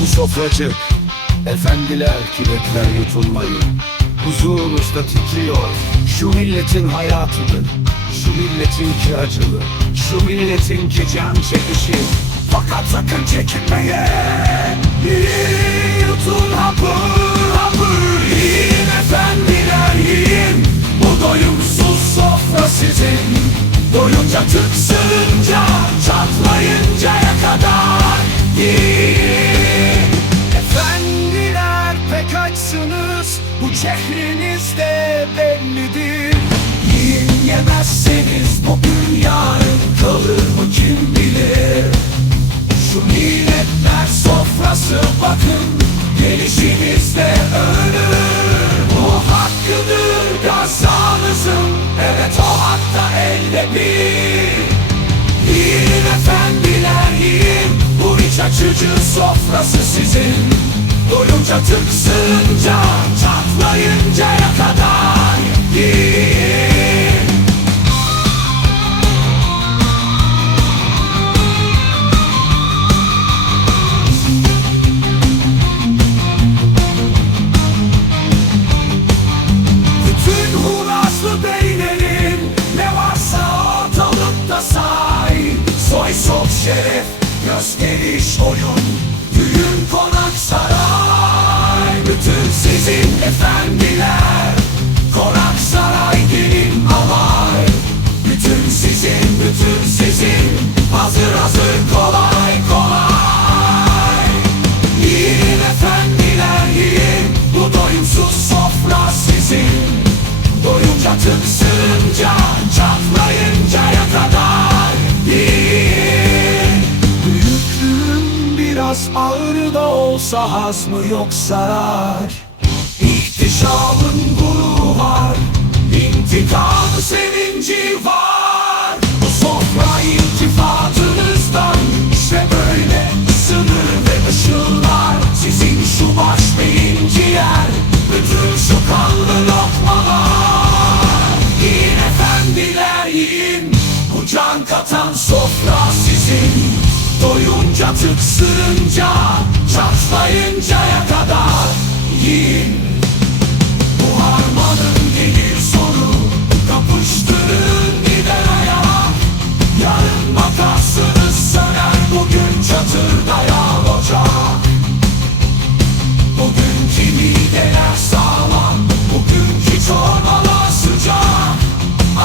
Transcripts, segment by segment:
Bu sofracı Efendiler kiretler yutulmayı. Huzurunuzda titriyor Şu milletin hayatıdır Şu milletin kiracılığı Şu milletin ki can çekişi. Fakat sakın çekinmeye Yiyin yutun hapır Tıksınca Çatlayıncaya kadar Efendiler pek açsınız. Bu çehrenizde bellidir. Yiyin Bugün yarın kalır kim bilir? Şu milletler sofrası bakın Gelişinizde ölür. Bu hakkıdır gazanızın. Evet o hakta elde bir sofrası sizin. Doyunca tıksınca Çatlayıncaya kadar Yiyin Bütün hulaslı beylerin ne varsa ortalıkta say. Soy sol şeref, gösteriş oyun, düğün konak saray. Bütün sizin efendiler, konak saray gelin alay. Bütün sizin, bütün sizin, hazır hazır kolay kolay. Yiyin efendiler yiyin Bu doyumsuz sofra sizin. Doyunca tıksınca Çatlayıncaya biraz ağır da olsa Haz mı yok sarar İhtişamın gururu var İntikam sevinci var Bu sofra iltifatınızdan İşte böyle sınır ve ışınlar. Sizin şu baş beyin ciğer Bütün şu kanlı lokmalar. Yiyin efendiler yiyin. Bu can katan sofra sizin Doyunca tıksınca Çatlayıncaya kadar Yiyin. Bu harmanın gelir sonu Kapıştırın gider ayağa. Yarın bakarsınız söner Bugün çatırda yağ ocak Bugünkü mideler sağlam Bugünkü çorbalar sıcak.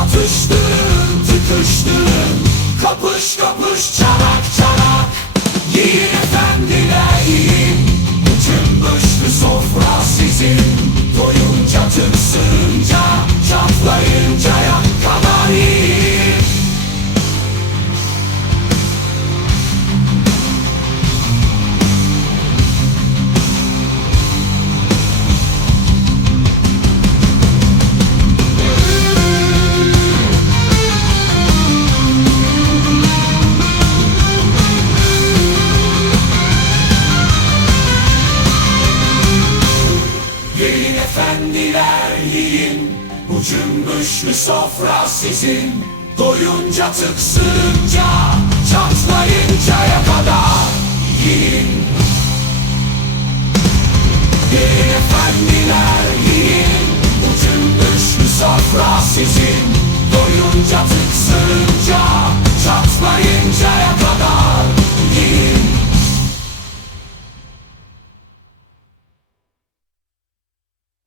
Atıştırın tıkıştırın Kapış kapış çanak Yiyin efendiler yiyin. Bu cümbüşlü sofra sizin. Doyunca tıksınca Çatlayıncaya kadar. Yiyin. Yiyin efendiler yiyin. Bu cümbüşlü sofra sizin. Doyunca tıksınca